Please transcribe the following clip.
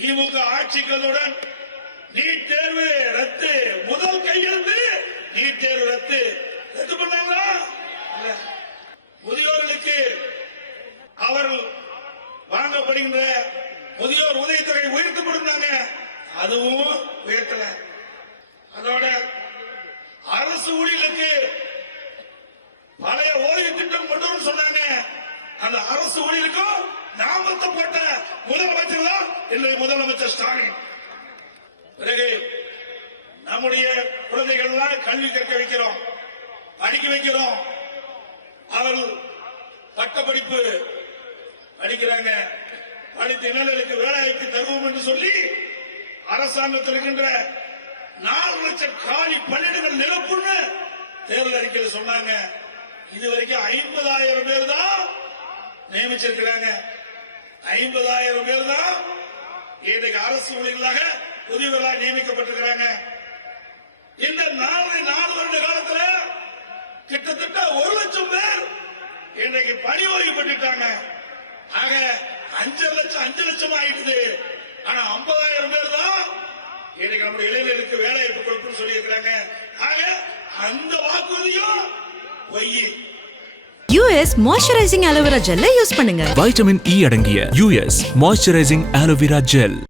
திமுக ஆட்சிகளுடன் NEET தேர்வு ரத்து, முதல் கையெழுத்து நீட் தேர்வு ரத்து பண்ணாங்களா? முதியோர்களுக்கு அவர்கள் வாங்கப்படுகின்ற முதியோர் உதவித்தொகை உயர்த்தி கொடுத்தாங்க, அதுவும் உயர்த்தல. அதோட அரசு ஊழியர்களுக்கு பழைய ஓய்வு திட்டம் கொண்டு வர சொன்னாங்க, அந்த அரசு ஊழியருக்கும் நாமத்தை போட்ட முதலமைச்சர் தான் இன்றைய முதலமைச்சர் ஸ்டாலின். பிறகு நம்முடைய குழந்தைகள் எல்லாம் கல்வி கற்க வைக்கிறோம், படிக்க வைக்கிறோம். அவர்கள் பட்டப்படிப்பு படிக்கிறாங்க, படித்த இளைஞர்களுக்கு வேலைவாய்ப்பு தருவோம் என்று சொல்லி அரசாங்கத்தில் இருக்கின்ற 4 லட்சம் காலி பணியிடங்கள் நிரப்புன்னு தேர்தல் அறிக்கையில் சொன்னாங்க. இதுவரைக்கும் 50,000 பேர் தான் நியமிச்சிருக்கிறாங்க. 50,000 பேர் தான் இன்றைக்கு அரசு ஊழியர்களாக புதியவர்களாக நியமிக்கப்பட்டிருக்கிறாங்க. இந்த 4 வருட காலத்தில் கிட்டத்தட்ட 1 லட்சம் பேர் இன்றைக்கு பணி ஓய்வு பெற்றுட்டாங்க. ஆக 5 லட்சம் ஆயிடுது. ஆனா 50,000 பேர் தான் இன்னைக்கு நம்முடைய இளைஞர்களுக்கு வேலை வாய்ப்பு கொடுக்கும் சொல்லி இருக்கிறாங்க. ஆக அந்த வாக்குறுதியும் பொய். US மாய்ஸ்சரைசிங் அலோவேரா ஜெல்லை யூஸ் பண்ணுங்க. வைட்டமின் இ அடங்கிய US மாய்ஸ்சரைசிங் அலோவேரா ஜெல்.